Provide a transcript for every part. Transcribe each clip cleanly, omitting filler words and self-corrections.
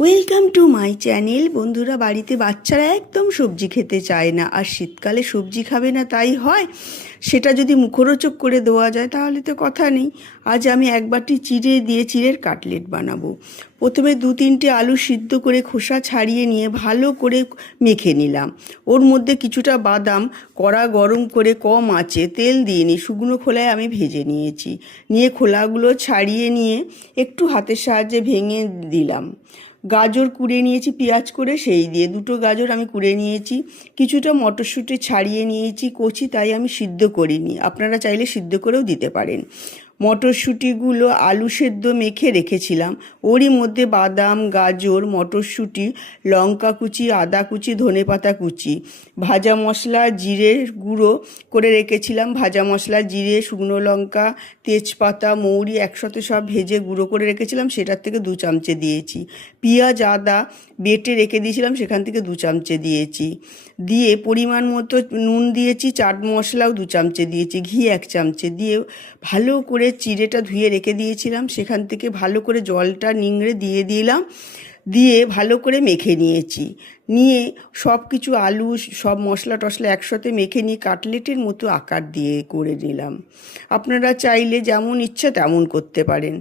Welcome to my channel. বন্ধুরা, বাড়িতে বাচ্চারা একদম সবজি খেতে চায় না, আর শীতকালে সবজি খাবে না তাই হয়। সেটা যদি মুখরোচক করে দেওয়া যায় তাহলে তো কথা নেই। আজ আমি এক বাটি চিড়ে দিয়ে চিড়ের কাটলেট বানাবো। প্রথমে 2-3টে আলু সিদ্ধ করে খোসা ছাড়িয়ে নিয়ে ভালো করে মেখে নিলাম। ওর মধ্যে কিছুটা বাদাম কড়া গরম করে কম আঁচে তেল দিয়ে নিয়ে শুকনো খোলায় আমি ভেজে নিয়েছি। নিয়ে খোলাগুলো ছাড়িয়ে নিয়ে একটু হাতের সাহায্যে ভেঙে দিলাম। গাজর কুড়ে নিয়েছি পেঁয়াজ করে, সেই দিয়ে 2টো গাজর আমি কুড়ে নিয়েছি। কিছুটা মটরশুঁটি ছাড়িয়ে নিয়েছি কচি, তাই আমি সিদ্ধ করিনি, আপনারা চাইলে সিদ্ধ করেও দিতে পারেন। মটরশুঁটিগুলো আলু সেদ্ধ মেখে রেখেছিলাম, ওরই মধ্যে বাদাম গাজর মটরশুঁটি লঙ্কা কুচি আদা কুচি ধনেপাতা কুচি ভাজা মশলা জিরে গুঁড়ো করে রেখেছিলাম। ভাজা মশলা জিরে শুকনো লঙ্কা তেজপাতা মৌরি একসাথে সব ভেজে গুঁড়ো করে রেখেছিলাম, সেটার থেকে 2 চামচে দিয়েছি। পেঁয়াজ আদা বেটে রেখে দিয়েছিলাম, সেখান থেকে 2 চামচে দিয়েছি। দিয়ে পরিমাণ মতো নুন দিয়েছি, চাট মশলাও 2 চামচে দিয়েছি, ঘি 1 চামচে দিয়ে ভালো করে চিড়েটা ধুয়ে রেখে দিয়েছিলাম সেখান থেকে ভালো করে জলটা নিংড়ে দিয়ে দিলাম। দিয়ে ভালো করে মেখে নিয়েছি। নিয়ে সব কিছু আলু সব মশলা টশলা একসাথে মেখে নিয়ে কাটলেটের মতো আকার দিয়ে করে নিলাম। আপনারা চাইলে যেমন ইচ্ছা তেমন করতে পারেন।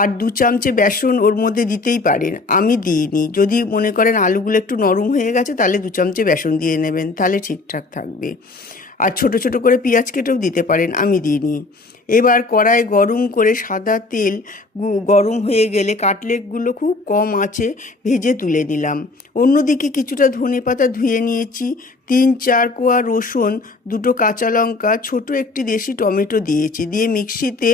আর 2 চামচে বেসন ওর মধ্যে দিতেই পারেন, আমি দিইনি। যদি মনে করেন আলুগুলো একটু নরম হয়ে গেছে তাহলে 2 চামচে বেসন দিয়ে নেবেন, তাহলে ঠিকঠাক থাকবে। আর ছোট ছোট করে পেঁয়াজ কেটেও দিতে পারেন, আমি দিইনি। এবার কড়াই গরম করে সাদা তেল গরম হয়ে গেলে কাটলেটগুলো খুব কম আঁচে ভেজে তুলে নিলাম। অন্যদিকে কিছুটা ধনেপাতা ধুয়ে নিয়েছি, 3-4 কোয়া রসুন 2টো কাঁচা লঙ্কা ছোট একটি দেশি টমেটো দিয়েছি, দিয়ে মিক্সিতে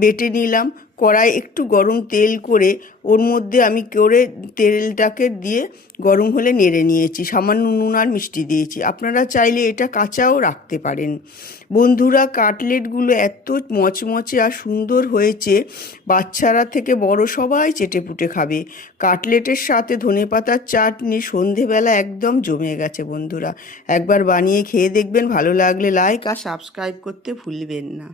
বেটে নিলাম। কড়াই একটু গরম তেল করে ওর মধ্যে আমি তেলটাকে দিয়ে গরম হলে নেড়ে নিয়েছি, সামান্য নুন আর মিষ্টি দিয়েছি। আপনারা চাইলে এটা কাঁচাও রাখতে পারেন। বন্ধুরা, কাটলেটগুলো এত মচমচে আর সুন্দর হয়েছে, বাচ্চারা থেকে বড় সবাই চেটেপুটে খাবে। কাটলেটের সাথে ধনেপাতার চাটনি সন্ধেবেলা একদম জমে গেছে। বন্ধুরা, একবার বানিয়ে খেয়ে দেখবেন, ভালো লাগলে লাইক আর সাবস্ক্রাইব করতে ভুলবেন না।